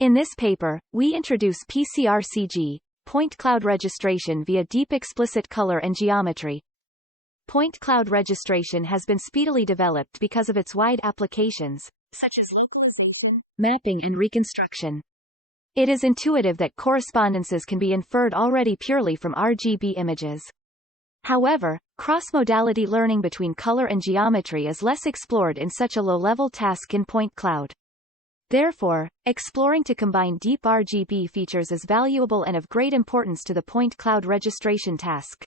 In this paper, we introduce PCR-CG, point cloud registration via deep explicit color and geometry. Point cloud registration has been speedily developed because of its wide applications, such as localization, mapping and reconstruction. It is intuitive that correspondences can be inferred already purely from RGB images. However, cross-modality learning between color and geometry is less explored in such a low-level task in point cloud. Therefore, exploring to combine deep RGB features is valuable and of great importance to the point cloud registration task.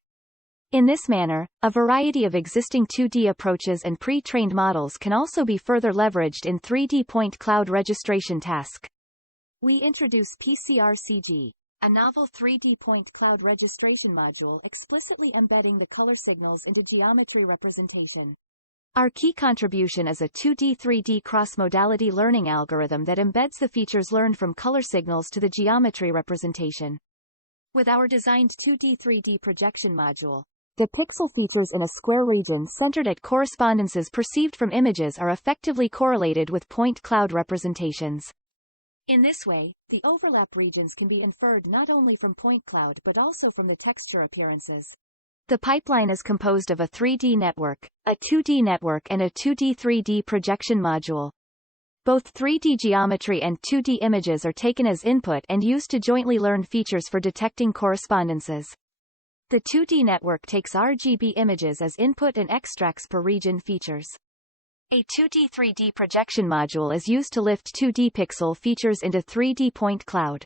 In this manner, a variety of existing 2D approaches and pre-trained models can also be further leveraged in 3D point cloud registration task. We introduce PCR-CG, a novel 3D point cloud registration module explicitly embedding the color signals into geometry representation. Our key contribution is a 2D-3D cross-modality learning algorithm that embeds the features learned from color signals to the geometry representation. With our designed 2D-3D projection module, the pixel features in a square region centered at correspondences perceived from images are effectively correlated with point cloud representations. In this way, the overlap regions can be inferred not only from point cloud but also from the texture appearances. The pipeline is composed of a 3D network, a 2D network and a 2D-3D projection module. Both 3D geometry and 2D images are taken as input and used to jointly learn features for detecting correspondences. The 2D network takes RGB images as input and extracts per region features. A 2D-3D projection module is used to lift 2D pixel features into 3D point cloud.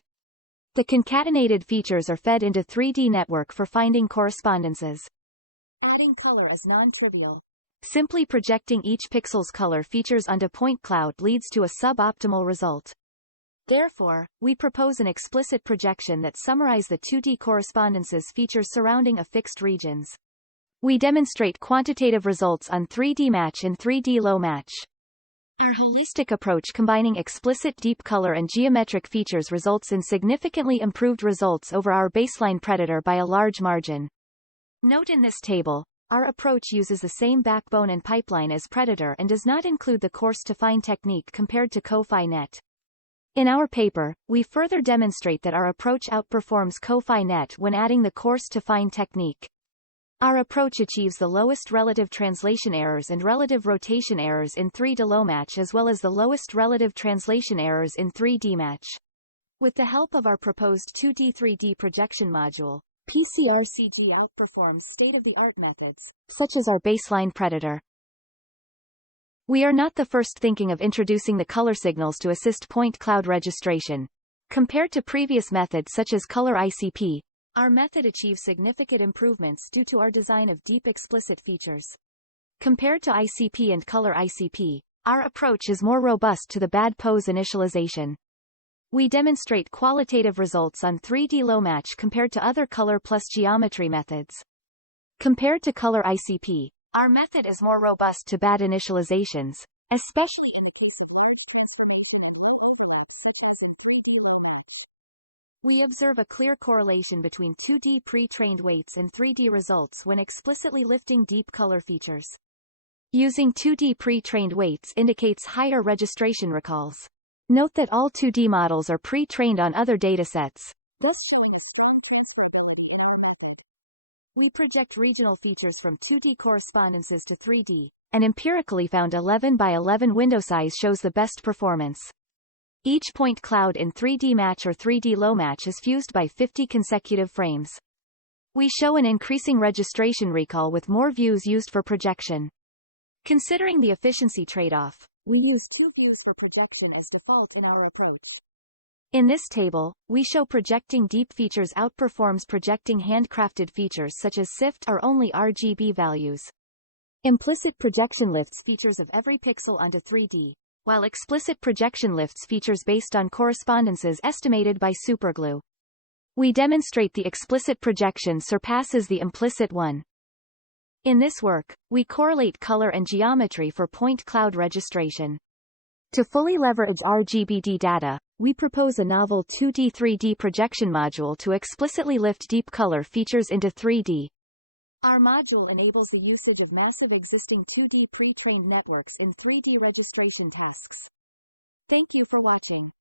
The concatenated features are fed into 3D network for finding correspondences. Adding color is non-trivial. Simply projecting each pixel's color features onto point cloud leads to a suboptimal result. Therefore, we propose an explicit projection that summarize the 2D correspondences features surrounding a fixed regions. We demonstrate quantitative results on 3D match and 3D low match. Our holistic approach combining explicit deep color and geometric features results in significantly improved results over our baseline predator by a large margin. Note in this table, our approach uses the same backbone and pipeline as predator and does not include the coarse-to-fine technique compared to CoFi-Net. In our paper, we further demonstrate that our approach outperforms CoFi-Net when adding the coarse-to-fine technique. Our approach achieves the lowest relative translation errors and relative rotation errors in 3D low match as well as the lowest relative translation errors in 3D match. With the help of our proposed 2D-3D projection module, PCR-CG outperforms state-of-the-art methods, such as our baseline predator. We are not the first thinking of introducing the color signals to assist point cloud registration. Compared to previous methods such as color ICP, our method achieves significant improvements due to our design of deep explicit features. Compared to ICP and color ICP, our approach is more robust to the bad pose initialization. We demonstrate qualitative results on 3D low match compared to other color plus geometry methods. Compared to color ICP, our method is more robust to bad initializations, especially in the case of large transformation and high overlaps such as in 3D low match. We observe a clear correlation between 2D pre-trained weights and 3D results when explicitly lifting deep color features. Using 2D pre-trained weights indicates higher registration recalls. Note that all 2D models are pre-trained on other datasets, thus showing strong transferability in our method. We project regional features from 2D correspondences to 3D, and empirically found 11 by 11 window size shows the best performance. Each point cloud in 3D match or 3D low match is fused by 50 consecutive frames. We show an increasing registration recall with more views used for projection. Considering the efficiency trade-off, we use 2 views for projection as default in our approach. In this table, we show projecting deep features outperforms projecting handcrafted features such as SIFT or only RGB values. Implicit projection lifts features of every pixel onto 3D, while explicit projection lifts features based on correspondences estimated by superglue. We demonstrate the explicit projection surpasses the implicit one. In this work, we correlate color and geometry for point cloud registration. To fully leverage RGB-D data, we propose a novel 2D-3D projection module to explicitly lift deep color features into 3D. Our module enables the usage of massive existing 2D pre-trained networks in 3D registration tasks. Thank you for watching.